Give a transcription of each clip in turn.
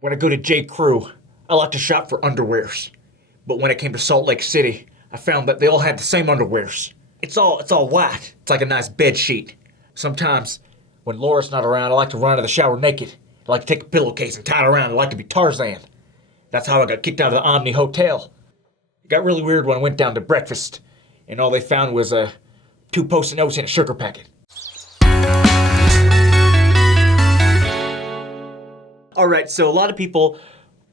When I go to J. Crew, I like to shop for underwears. But when it came to Salt Lake City, I found that they all had the same underwears. It's all white. It's like a nice bed sheet. Sometimes, when Laura's not around, I like to run out of the shower naked. I like to take a pillowcase and tie it around. I like to be Tarzan. That's how I got kicked out of the Omni Hotel. It got really weird when I went down to breakfast, and all they found was two Post-it notes and a sugar packet. All right, so a lot of people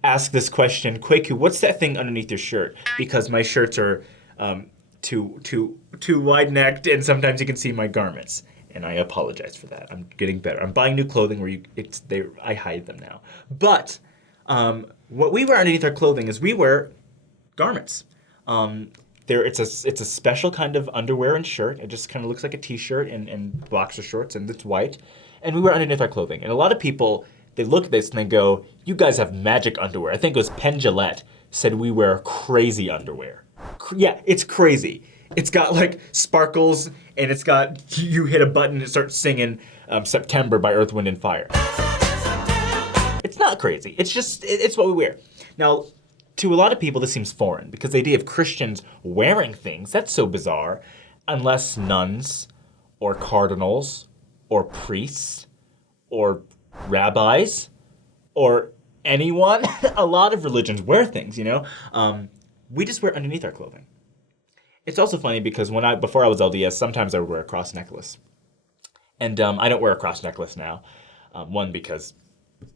ask this question, Kwaku, what's that thing underneath your shirt? Because my shirts are too wide-necked, and sometimes you can see my garments. And I apologize for that. I'm getting better. I'm buying new clothing where I hide them now. But what we wear underneath our clothing is we wear garments. It's a special kind of underwear and shirt. It just kind of looks like a t-shirt and boxer shorts, and it's white. And we wear underneath our clothing. And a lot of people, they look at this and they go, you guys have magic underwear. I think it was Penn Jillette said we wear crazy underwear. Yeah, it's crazy. It's got like sparkles, and it's got, you hit a button and it starts singing September by Earth, Wind, and Fire. It's not crazy. It's what we wear. Now, to a lot of people, this seems foreign because the idea of Christians wearing things, that's so bizarre, unless nuns or cardinals or priests or rabbis or anyone. A lot of religions wear things, you know? We just wear underneath our clothing. It's also funny because before I was LDS, sometimes I would wear a cross necklace. And I don't wear a cross necklace now. One, because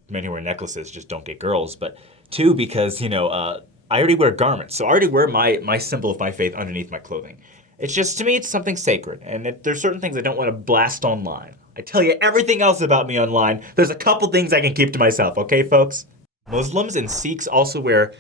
men who wear necklaces just don't get girls. But two, because, I already wear garments. So I already wear my symbol of my faith underneath my clothing. It's just, to me, it's something sacred. And there's certain things I don't want to blast online. I tell you everything else about me online. There's a couple things I can keep to myself, okay, folks? Muslims and Sikhs also wear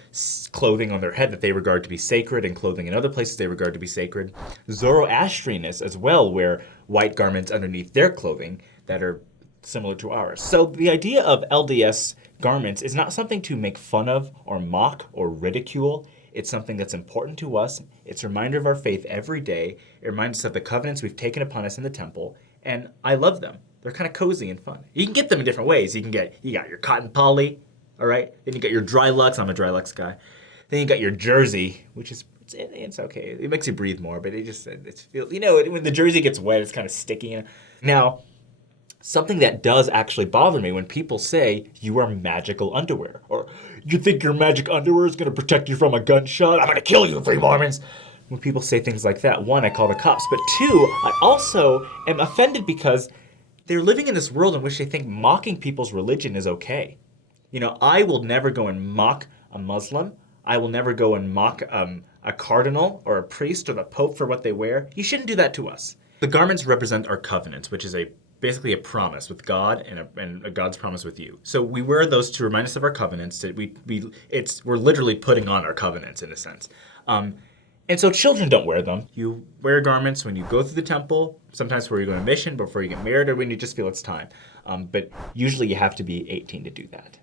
clothing on their head that they regard to be sacred, and clothing in other places they regard to be sacred. Zoroastrianists as well wear white garments underneath their clothing that are similar to ours. So the idea of LDS garments is not something to make fun of or mock or ridicule. It's something that's important to us. It's a reminder of our faith every day. It reminds us of the covenants we've taken upon us in the temple, and I love them. They're kind of cozy and fun. You can get them in different ways. You got your cotton poly. All right. Then you got your dry Lux. I'm a dry Lux guy. Then you got your jersey, which is it's okay. It makes you breathe more, but it feels when the jersey gets wet, it's kind of sticky. Now, something that does actually bother me when people say you wear magical underwear, or you think your magic underwear is going to protect you from a gunshot. I'm going to kill you, free Mormons. When people say things like that, one, I call the cops, but two, I also am offended because they're living in this world in which they think mocking people's religion is okay. I will never go and mock a Muslim. I will never go and mock a cardinal or a priest or the Pope for what they wear. You shouldn't do that to us. The garments represent our covenants, which is basically a promise with God and a God's promise with you. So we wear those to remind us of our covenants. That we're literally putting on our covenants in a sense. And so children don't wear them. You wear garments when you go through the temple, sometimes before you go on a mission, before you get married, or when you just feel it's time. But usually you have to be 18 to do that.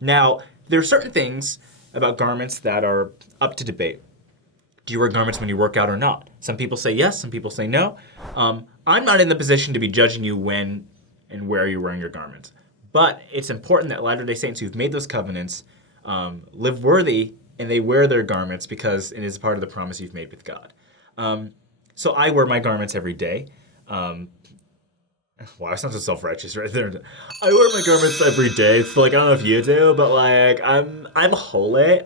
Now, there are certain things about garments that are up to debate. Do you wear garments when you work out or not? Some people say yes, some people say no. I'm not in the position to be judging you when and where you're wearing your garments. But it's important that Latter-day Saints who've made those covenants live worthy and they wear their garments because it is part of the promise you've made with God. So I wear my garments every day. Wow, I sound so self-righteous right there. I wear my garments every day. It's I don't know if you do, but I'm holy.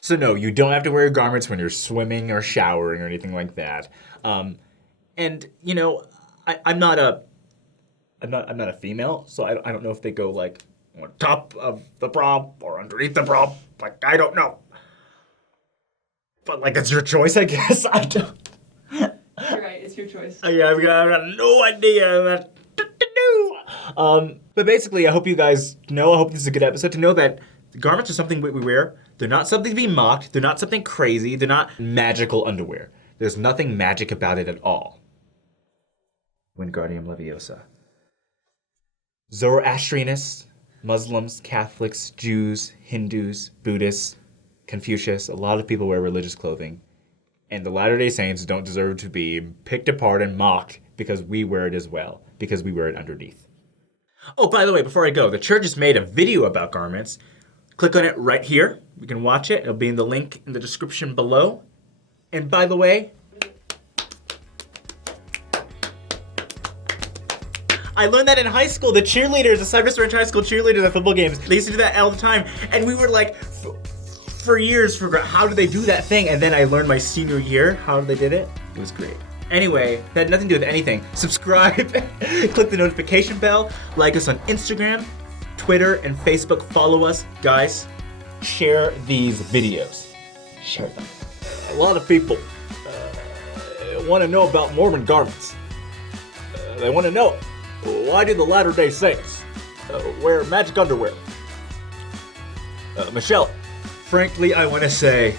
So no, you don't have to wear your garments when you're swimming or showering or anything like that. I'm not a female, so I don't know if they go on top of the bra or underneath the bra. I don't know. But it's your choice, I guess. I don't. You're right, it's your choice. Yeah, I've got no idea what to do. But basically, I hope you guys know, I hope this is a good episode, to know that garments are something we wear. They're not something to be mocked. They're not something crazy. They're not magical underwear. There's nothing magic about it at all. Wingardium Leviosa. Zoroastrianists, Muslims, Catholics, Jews, Hindus, Buddhists, Confucius, a lot of people wear religious clothing. And the Latter-day Saints don't deserve to be picked apart and mocked because we wear it as well, because we wear it underneath. Oh, by the way, before I go, the church has made a video about garments. Click on it right here. You can watch it. It'll be in the link in the description below. And by the way, I learned that in high school. The cheerleaders, the Cypress Ranch High School cheerleaders at football games, they used to do that all the time. And we were like, for years, how do they do that thing? And then I learned my senior year how they did it. It was great. Anyway, that had nothing to do with anything. Subscribe, click the notification bell, like us on Instagram, Twitter, and Facebook. Follow us. Guys, share these videos. Share them. A lot of people want to know about Mormon garments. They want to know, why do the Latter-day Saints wear magic underwear? Michelle, frankly, I want to say,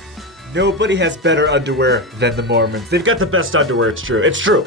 nobody has better underwear than the Mormons. They've got the best underwear, it's true. It's true.